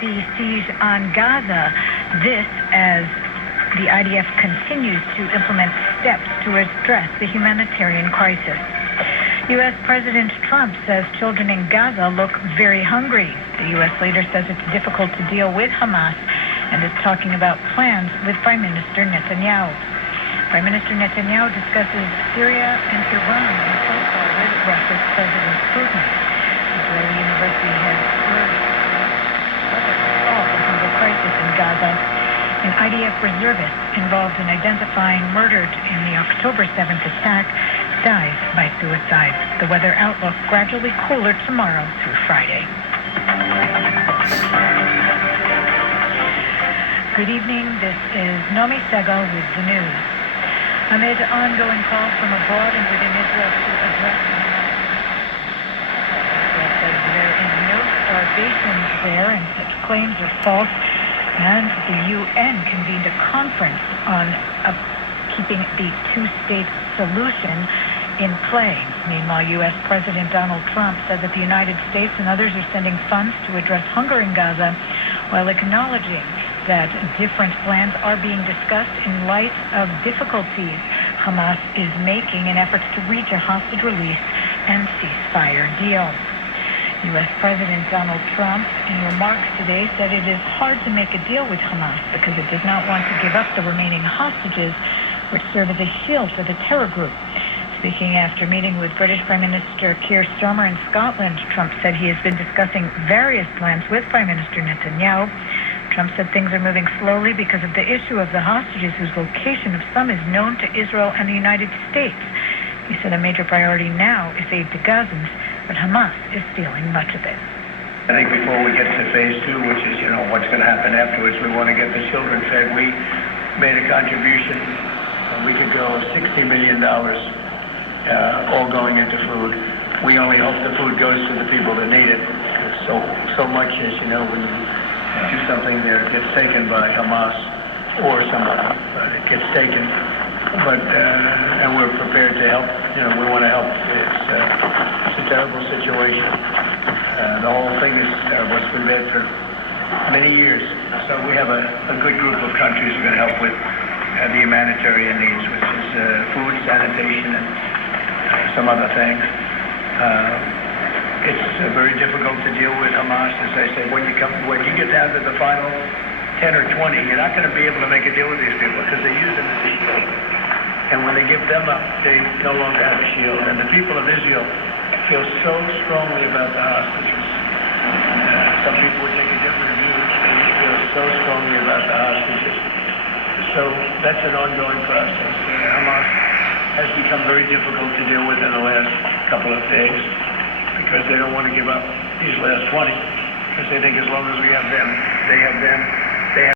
the siege on Gaza. This as the IDF continues to implement steps to address the humanitarian crisis. U.S. President Trump says children in Gaza look very hungry. The U.S. leader says it's difficult to deal with Hamas and is talking about plans with Prime Minister Netanyahu. Prime Minister Netanyahu discusses Syria and Iran and so far with Russia's President Putin. Israeli University has urged to solve the hunger crisis in Gaza. An IDF reservist involved in identifying murdered in the October 7th attack dies by suicide. The weather outlook gradually cooler tomorrow through Friday. Good evening. This is Nomi Segal with the news. Amid ongoing calls from abroad and within Israel to address Israel says there is no starvation there and such claims are false. And the UN convened a conference on keeping the two-state solution in play. Meanwhile, U.S. President Donald Trump said that the United States and others are sending funds to address hunger in Gaza, while acknowledging that different plans are being discussed in light of difficulties Hamas is making in efforts to reach a hostage release and ceasefire deal. U.S. President Donald Trump, in remarks today, said it is hard to make a deal with Hamas because it does not want to give up the remaining hostages, which serve as a shield for the terror group. Speaking after meeting with British Prime Minister Keir Starmer in Scotland, Trump said he has been discussing various plans with Prime Minister Netanyahu. Trump said things are moving slowly because of the issue of the hostages, whose location of some is known to Israel and the United States. He said a major priority now is aid to Gazans, but Hamas is stealing much of it. I think before we get to phase two, which is, what's going to happen afterwards, we want to get the children fed. We made a contribution a week ago of $60 million, all going into food. We only hope the food goes to the people that need it. So much as, when you do something that gets taken by Hamas or somebody, but it gets taken. But and we're prepared to help. We want to help. It's a terrible situation. The whole thing is what's been bad for many years. So we have a good group of countries we're going to help with the humanitarian needs, which is food, sanitation, and some other things. It's very difficult to deal with Hamas, as I say. When you get down to the final 10 or 20, you're not going to be able to make a deal with these people because they use them as a shield. And when they give them up, they no longer have a shield. And the people of Israel feel so strongly about the hostages. Some people would take a different view. They feel so strongly about the hostages. So that's an ongoing process. Hamas has become very difficult to deal with in the last couple of days because they don't want to give up these last 20 because they think as long as we have them, they have them.